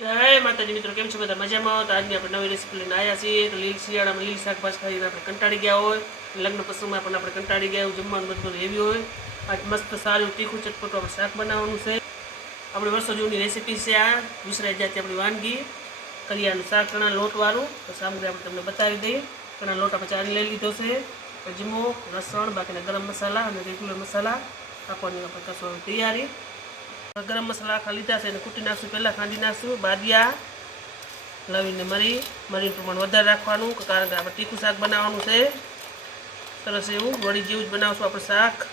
જય માતાજી મિત્રો, કેમ છો બધા? મજામાં તો આજની આપણે નવી રેસીપી લઈને આવ્યા છીએ. તો લીલ શિયાળામાં લીલ શાકભાજી ખાઈને આપણે કંટાળી ગયા હોય. લગ્ન પ્રસંગમાં પણ આપણે કંટાળી ગયા હોય, જમવાનું બધું હેવી હોય. આજ મસ્ત સારું તીખું ચટપટું આપણે શાક બનાવવાનું છે. આપણી વર્ષો જૂની રેસીપી છે આ. ગુજરાત જાતિ આપણી વાનગી. કરિયાનું શાક, ચણા લોટવાળું. તો સામગ્રી આપણે તમને બતાવી દઈએ. ચણા લોટ આપણે ચારી લઈ લીધો છે. અજમો લસણ, બાકીના ગરમ મસાલા અને રેગ્યુલર મસાલા. આપવાની આપણે કસવાની તૈયારી. ગરમ મસાલા આખા લીધા છે એને કૂટી નાખશું. પહેલાં ખાંડી નાખશું, બાદિયા લવીને મરી, મરીનું પ્રમાણ વધારે રાખવાનું, કારણ કે આપણે તીખું શાક બનાવવાનું છે. સરસ એવું વળી જેવું જ બનાવશું આપણે શાક.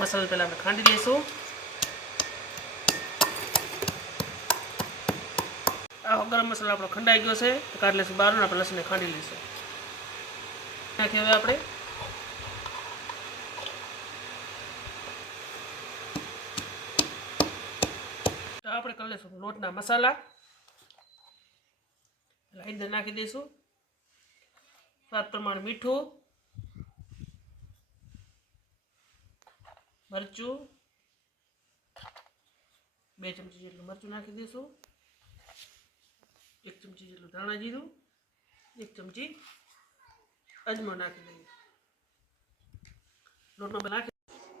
મસાલા પહેલાં આપણે ખાંડી લઈશું. આખો ગરમ મસાલો આપણો ખંડાઈ ગયો છે. કાઢી લઈશું બહારનું આપણે લસણને ખાંડી લઈશું. નાખી હવે આપણે. તો આપણે કરી લઈશું લોટના મસાલા એટલે હળદર નાખી દઈશું સ્વાદ પ્રમાણે મીઠું મરચું બે ચમચી જેટલું મરચું નાખી દઈશું એક ચમચી જેટલું ધાણા જીરું એક ચમચી અજમો નાખી દઈએ લોટમાં નાખી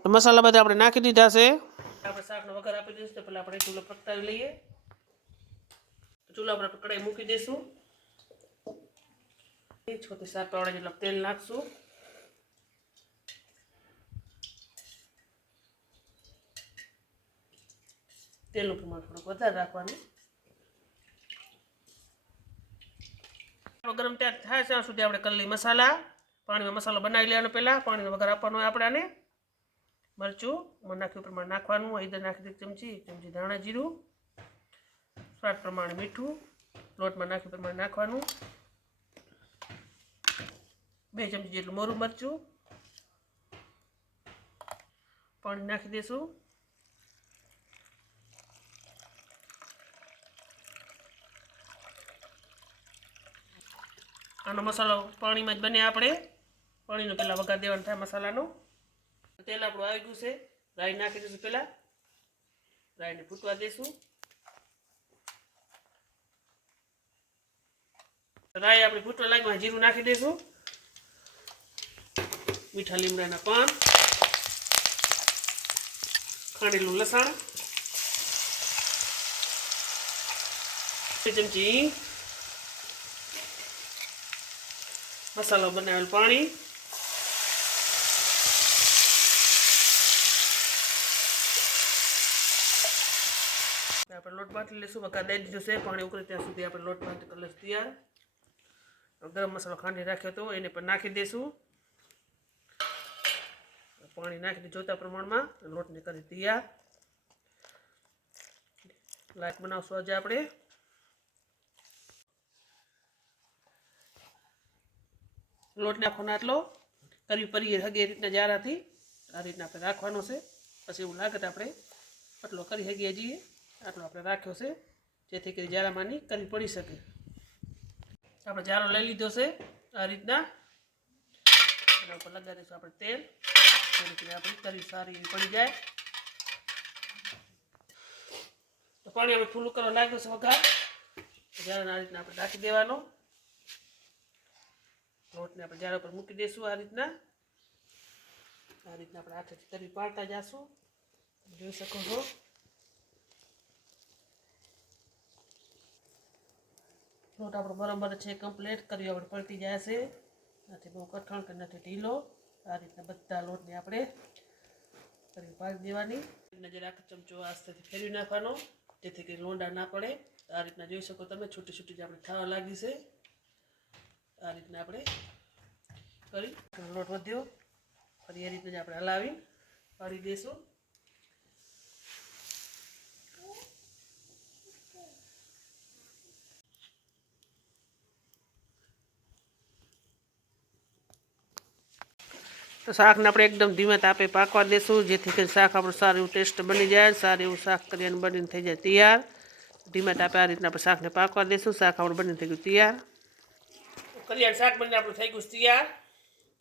મસાલા બધા આપણે નાખી દીધા છે આપણે શાકનો વઘાર આપી દઈશું તો પહેલાં આપણે ચૂલો પ્રગટાવી લઈએ. ચૂલા પર આપણે કઢાઈ મૂકી દઈશું. છોથી સાત પાવડા જેટલું તેલ નાખશું. તેલનું પ્રમાણ થોડુંક વધારે રાખવાનું. આપણો ગરમ ત્યાર થાય ત્યાં સુધી આપણે કરી લઈએ મસાલા. પાણીમાં મસાલો બનાવી લેવાનો પહેલાં. પાણીનો વઘાર આપવાનો હોય આપણે આને મરચું મર નાખ્યું પ્રમાણે નાખવાનું, હળદર નાખી દે ચમચી એક ચમચી ધાણા જીરું, સ્વાદ પ્રમાણે મીઠું, લોટમાં નાખ્યું પ્રમાણે નાખવાનું. બે ચમચી જેટલું મોરું મરચું. પાણી નાખી દઈશું આનો મસાલો પાણીમાં જ બને આપણે. પાણીનો પહેલાં વઘાર દેવાનો થાય મસાલાનો. તેલ આપણું આવી ગયું છે. રાઈ નાખી દઈશું પહેલાં. રાઈને ફૂટવા દઈશું રાઈ આપણે ફૂટવા લાગવા જીરું નાખી દઈશું. મીઠા લીમડાના પાન. ખાંડેલું લસણ. ચમચી મસાલો બનાવેલ પાણી. આપણે લોટ બાંધી લઈશું. વઘાર દઈ દીધું છે પાણી ઉકળે ત્યાં સુધી આપણે લોટ બાંધી કરી લઈશું તૈયાર. ગરમ મસાલો ખાંડી રાખ્યો હતો એને પણ નાખી દઈશું. પાણી નાખી જોતા પ્રમાણમાં. લોટને કરી તૈયાર. લાઈટ બનાવશું આજે આપણે. લોટ નાખવાનો આટલો. કરવી પરીએ હગે એ રીતના જારાથી. આ રીતના આપણે રાખવાનો છે. પછી એવું લાગે આપણે આટલો કરી શકીએ છીએ. આટલો આપણે રાખ્યો છે, જેથી કરી જારામાંની કરી પડી શકે. આપણે જારો લઈ લીધો છે, આ રીતના. એના ઉપર લગાવી દઈશું આપણે તેલ. જેથી કરી આપણી કરી સારી એવી પડી જાય. તો પાણી આપણે ફૂલું કરવા લાગ્યું છે વઘાર. જ્યારે આ રીતના આપણે રાખી દેવાનો. લોટને આપણે જારા ઉપર મૂકી દઈશું આ રીતના. આ રીતના આપણે હાથેથી કરી પાડતા જાશું. જોઈ શકો છો. લોટ આપણો બરાબર છે કમ્પ્લીટ કર્યો આપણે પડતી જાય છે નથી બહુ કઠણ કે નથી ઢીલો. આ રીતના બધા લોટને આપણે કરી પાડી દેવાની. નજર આખો ચમચો આસ્તેથી ફેરવી નાખવાનો, જેથી કે લોંડા ના પડે. આ રીતના જોઈ શકો તમે, છૂટી છૂટી જે આપણે થવા લાગી છે. આ રીતના આપણે કરી. લોટ વધ્યો. ફરી એ રીતના આપણે હલાવી પાડી દઈશું તો શાકને આપણે એકદમ ધીમે તાપે પાકવા દેશું, જેથી કરીને શાક આપણું સારું એવું ટેસ્ટ બની જાય, સારું એવું શાક કરીને બનીને થઈ જાય તૈયાર. ધીમે તાપે આ રીતના આપણે શાકને પાકવા દેશું, શાક આપણું બની થઈ ગયું તૈયાર. કરિયાણ શાક બનીને આપણું થઈ ગયું તૈયાર.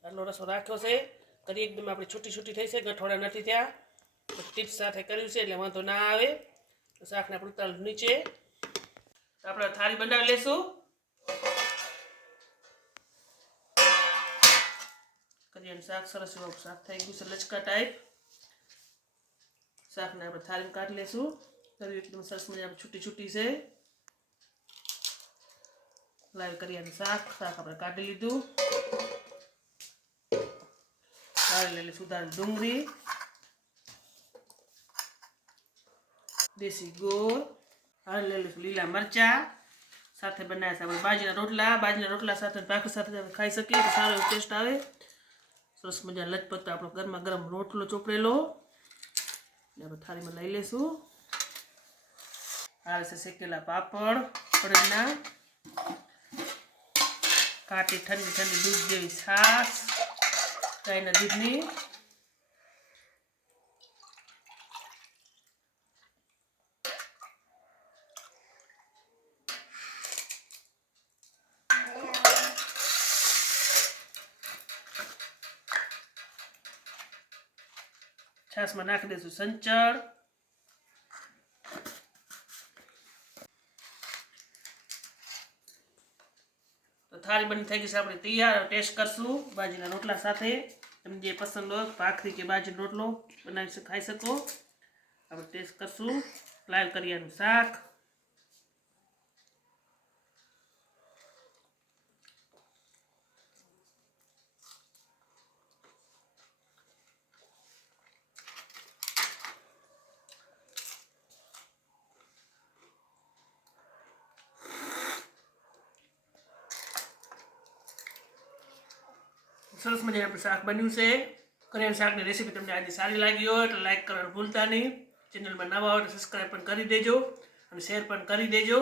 આટલો રસો રાખ્યો છે. કરી એકદમ આપણી છૂટી છૂટી થઈ છે, ગઠોડા નથી ત્યાં ટીપ્સ સાથે કર્યું છે, એટલે વાંધો ના આવે. શાકને આપણે ઉતાર નીચે. આપણે થાળી બનાવી લેશું. કરિયાનું શાક સરસ એવું શાક થઈ ગયું છે લચકા ટાઈપ શાકને આપણે થાળીમાં કાઢી લેશું કર્યું એકદમ સરસ મજાનું છૂટી છૂટી છે લાઈવ કરિયાનું શાક શાક આપણે કાઢી લીધું કાઢી લઈ લઈશું ઉદાહરણ ડુંગળી દેશી ગોળ હાલ લઈ લઈશું લીલા મરચા સાથે બનાવ્યા છે આપણે બાજરીના રોટલા બાજરીના રોટલા સાથે ભાખરી સાથે આપણે ખાઈ શકીએ તો સારો એવો ટેસ્ટ આવે સરસ મજા લચપત આપણો ગરમા ગરમ રોટલો ચોપડેલો. ને આપણે થાળીમાં લઈ લઈશું. આવે છે શેકેલા પાપડ અડદના કાટી ઠંડી ઠંડી દૂધ જેવી છાશ, ગાયના દૂધની. છાશમાં નાખી દઈશું સંચળ તો થાળી બની થઈ ગઈ છે આપણે તૈયાર ટેસ્ટ કરશું બાજીના રોટલા સાથે. તમને જે પસંદ હોય ભાખરી કે બાજીનો રોટલો બનાવી શ- ખાઈ શકો. આપણે ટેસ્ટ કરશું. લાઈવ કરિયાનું શાક. સરસ મજાનું આપણું શાક બન્યું છે. કરિયાનું શાકની રેસીપી તમને આજે સારી લાગી હોય તો લાઈક કરવાનું ભૂલતા નહીં. ચેનલમાં નવા હોય તો સબસ્ક્રાઈબ પણ કરી દેજો અને શેર પણ કરી દેજો.